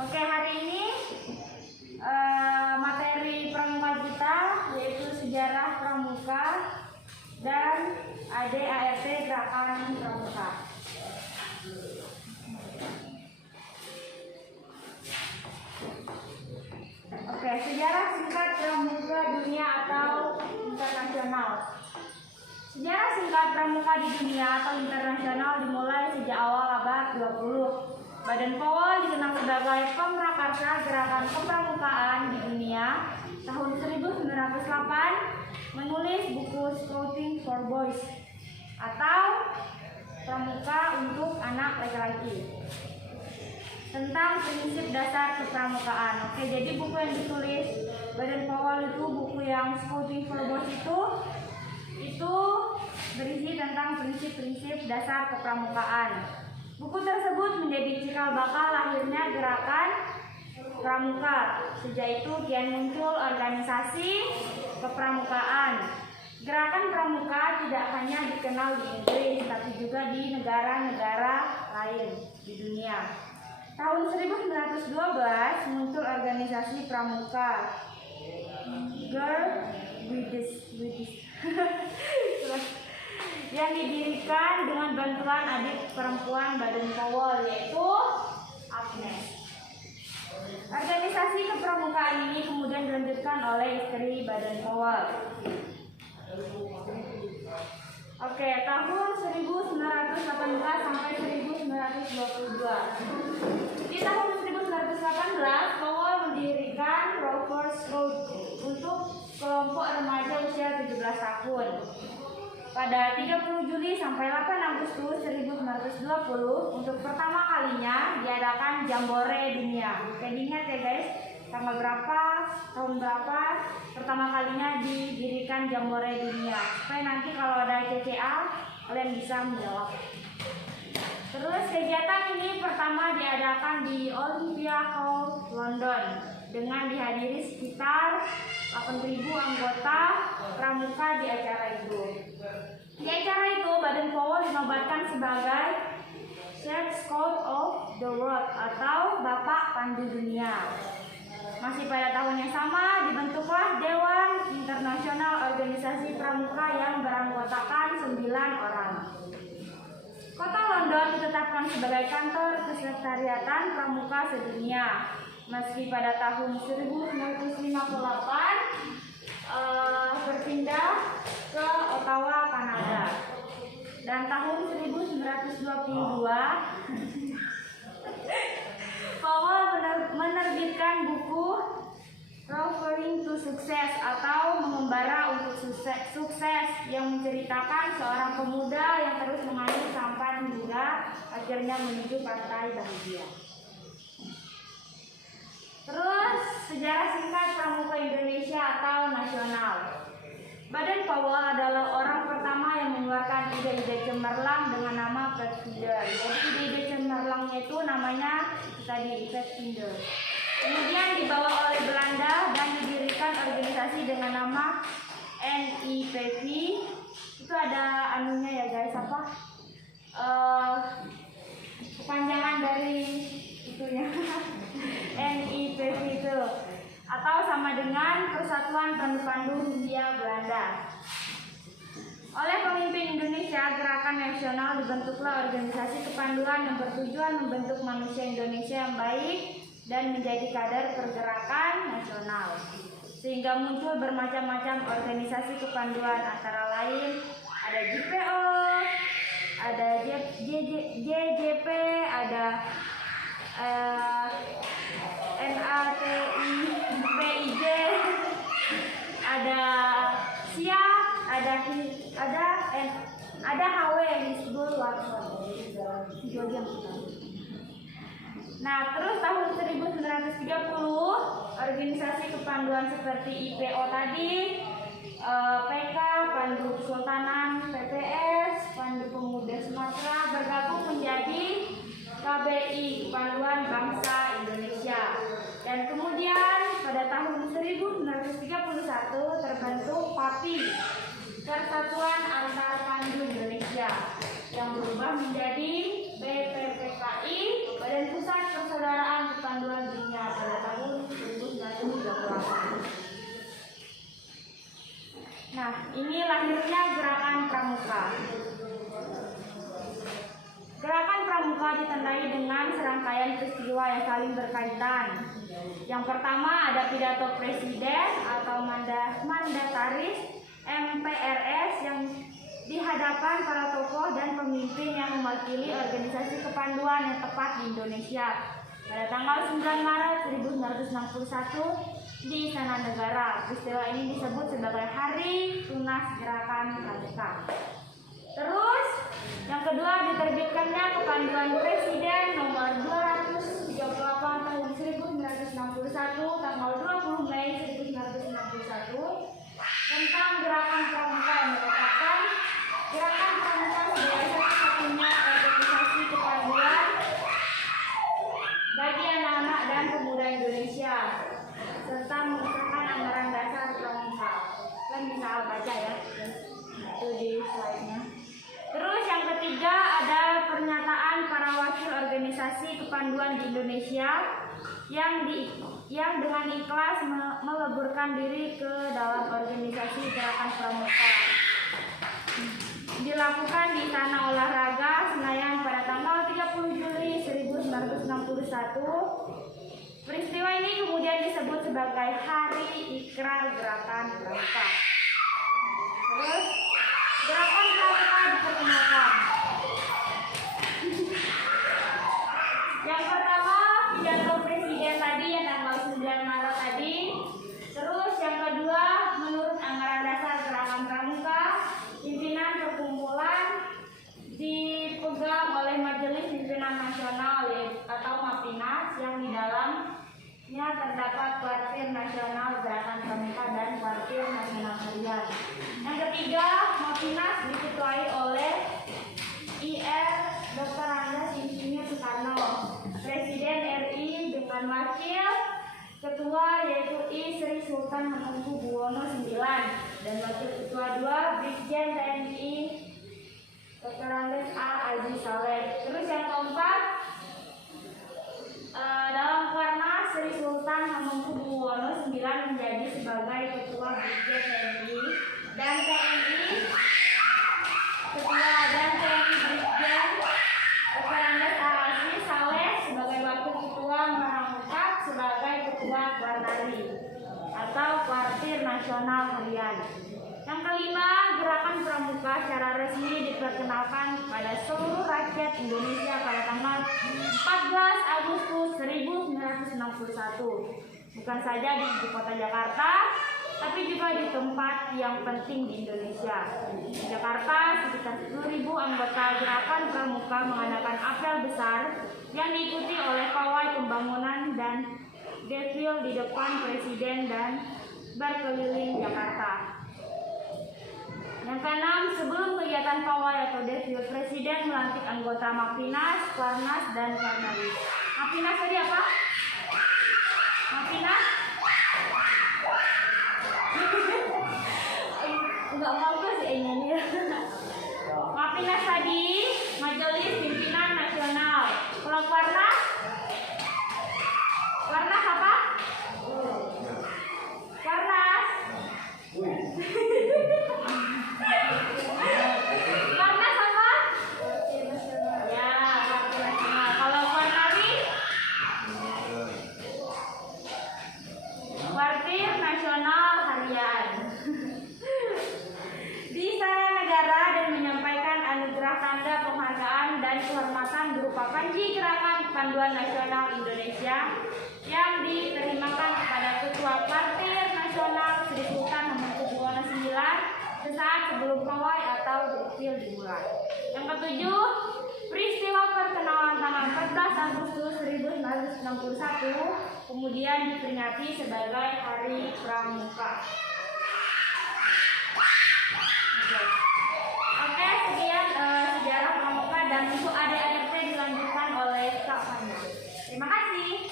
Oke, hari ini materi pramuka kita yaitu sejarah pramuka dan ADART gerakan pramuka. Oke, sejarah singkat pramuka dunia atau internasional. Sejarah singkat pramuka di dunia atau internasional dimulai sejak awal abad 20. Baden Powell dikenal sebagai pemrakarsa gerakan kepramukaan di dunia. Tahun 1908 menulis buku Scouting for Boys atau pramuka untuk anak laki-laki tentang prinsip dasar kepramukaan. Oke, jadi buku yang ditulis Baden Powell itu, buku yang Scouting for Boys itu berisi tentang prinsip-prinsip dasar kepramukaan. Buku tersebut menjadi cikal bakal lahirnya gerakan pramuka. Sejak itu kian muncul organisasi kepramukaan. Gerakan pramuka tidak hanya dikenal di Inggris, tapi juga di negara-negara lain di dunia. Tahun 1912 muncul organisasi pramuka Girl British yang didirikan dengan bantuan adik perempuan Baden Powell, yaitu Agnes. Organisasi kepramukaan ini kemudian dilanjutkan oleh istri Baden Powell. Oke, tahun 1918 sampai 1922. Di tahun 1918, Powell mendirikan Rover Scout untuk kelompok remaja usia 17 tahun. Pada 30 Juli sampai 8 Agustus 1920 untuk pertama kalinya diadakan Jambore Dunia. Oke, diingat ya guys, tanggal berapa, tahun berapa pertama kalinya didirikan Jambore Dunia, supaya nanti kalau ada CCA kalian bisa menjawab. Terus kegiatan ini pertama diadakan di Olympia Hall, London, dengan dihadiri sekitar 8.000 anggota pramuka di acara itu. Di acara itu, Baden Powell dinobatkan sebagai Chief Scout of the World atau Bapak Pandu Dunia. Masih pada tahun yang sama, dibentuklah Dewan Internasional Organisasi Pramuka yang beranggotakan 9 orang. Kota London ditetapkan sebagai kantor kesekretariatan pramuka sedunia. Meski pada tahun 1958 berpindah ke Ottawa, Kanada. Dan tahun 1922 Powell menerbitkan buku Rovering to Success atau Mengembara untuk Sukses yang menceritakan seorang pemuda yang terus mengayuh sampan hingga akhirnya menuju pantai bahagia. Terus sejarah singkat pramuka Indonesia atau nasional. Baden Powell adalah orang pertama yang mengeluarkan ide-ide cemerlang dengan nama Pathfinder. Jadi ide-ide cemerlangnya itu namanya tadi Pathfinder. Kemudian dibawa oleh Belanda dan didirikan organisasi dengan nama NIPV. Itu ada anunya ya guys, apa? Kepanjangan dari itunya. NIPV itu atau sama dengan Persatuan Pandu-Pandu Hindia Belanda. Oleh pemimpin Indonesia, Gerakan Nasional dibentuklah organisasi kepanduan yang bertujuan membentuk manusia Indonesia yang baik dan menjadi kader pergerakan nasional. Sehingga muncul bermacam-macam organisasi kepanduan, antara lain ada JPO, ada JJP, ada NATI, PIJ, ada SIAP, ada HW Hizbul Watson. Nah, terus tahun 1930 organisasi kepanduan seperti IPO tadi, PK, Pandu Kesultanan, PPS, Pandu Pemuda Sumatera bergabung menjadi KBI, Kepanduan Bangsa Indonesia. Dan kemudian pada tahun 1931 terbentuk PAPI, Persatuan Antar Pandu Indonesia, yang berubah menjadi BPPKI, Badan Pusat Persaudaraan Kepanduan ini lahirnya Gerakan Pramuka. Gerakan Pramuka ditandai dengan serangkaian peristiwa yang saling berkaitan. Yang pertama ada pidato presiden atau mandataris MPRS yang di hadapan para tokoh dan pemimpin yang mewakili organisasi kepanduan yang tepat di Indonesia pada tanggal 9 Maret 1961 di Istana Negara. Peristiwa ini disebut sebagai Hari Tunas Gerakan Pramuka. Terus yang kedua diterbitkannya Kepanduan Presiden nomor 238 tahun 1961 tanggal 20 Mei 1961 tentang Gerakan Pramuka yang merupakan Gerakan Pramuka sebagai satu-satunya organisasi kepanduan bagi anak-anak dan pemuda Indonesia serta mengesahkan anggaran dasar pramuka. Kalian bisa baca ya, itu di slide-nya. Terus yang ketiga ada pernyataan para wakil organisasi kepanduan di Indonesia yang dengan ikhlas meleburkan diri ke dalam organisasi Gerakan Pramuka. Dilakukan di Istana Olahraga Senayan pada tanggal 30 Juli 1961. Peristiwa ini kemudian disebut sebagai Hari Ikrar Gerakan Pramuka. Terus Gerakan Pramuka diperkenalkan. Yang pertama pidato presiden tadi yang tanggal 9 Maret tadi. Terus yang kedua menurut anggaran dasar Gerakan Pramuka, pimpinan perkumpulan dipegang oleh Majelis Pimpinan Nasional atau MAPINAS yang di dalamnya terdapat Kuartir Nasional Gerakan Pramuka dan Kuartir Nasional Harian. Yang ketiga, MAPINAS diketuai oleh IR Dr. Andes Insinyur Soekarno, Presiden RI dengan wakil ketua yaitu I Sri Sultan Hamengkubuwono IX dan wakil ketua 2 Brigjen TNI Dr. Andes A. Haji Saleh. Terus yang keempat dalam Karnas Sri Sultan Hamengkubuwono IX menjadi sebagai ketua Brigjen TNI dan TNI ketua dan TNI Brigjen Dr. Andes A. Haji Saleh sebagai wakil ketua merangkap sebagai ketua Kuartari atau Kuartir Nasional Harian. Yang kelima, Gerakan Pramuka secara resmi diperkenalkan pada seluruh rakyat Indonesia pada tanggal 14 Agustus 1961. Bukan saja di ibu kota Jakarta, tapi juga di tempat yang penting di Indonesia. Di Jakarta, sekitar 10.000 anggota Gerakan Pramuka mengadakan apel besar yang diikuti oleh pawai pembangunan dan defil di depan Presiden dan berkeliling Jakarta. Yang keenam, sebelum kegiatan pawai atau defil, Presiden melantik anggota MAPINAS, Kuarnas, dan Kuarnaris. MAPINAS tadi apa? MAPINAS? Enggak bagus ya ini. MAPINAS tadi Majelis Pimpinan Nasional. Kalau Kuarnas? Kuarnas apa? Kuarnas? Kuarnas apa? Ya, Kuartir Nasional. Kalau Kuarnaris? Kuartir Nasional Harian. Di Istana Negara dan menyampaikan anugerah tanda penghargaan dan kehormatan berupa Panji Gerakan Panduan Nasional Indonesia yang diterimakan kepada Ketua Kuartir Nasional Sri Sultan Hamengkubuwono IX sesaat sebelum pawai atau defil dimulai. Yang ketujuh, peristiwa perkenalan tanggal 14 Agustus 1961 kemudian diperingati sebagai Hari Pramuka. Oke, sekian sejarah pramuka dan untuk adik-adik dilanjutkan oleh Kak Fani. Terima kasih.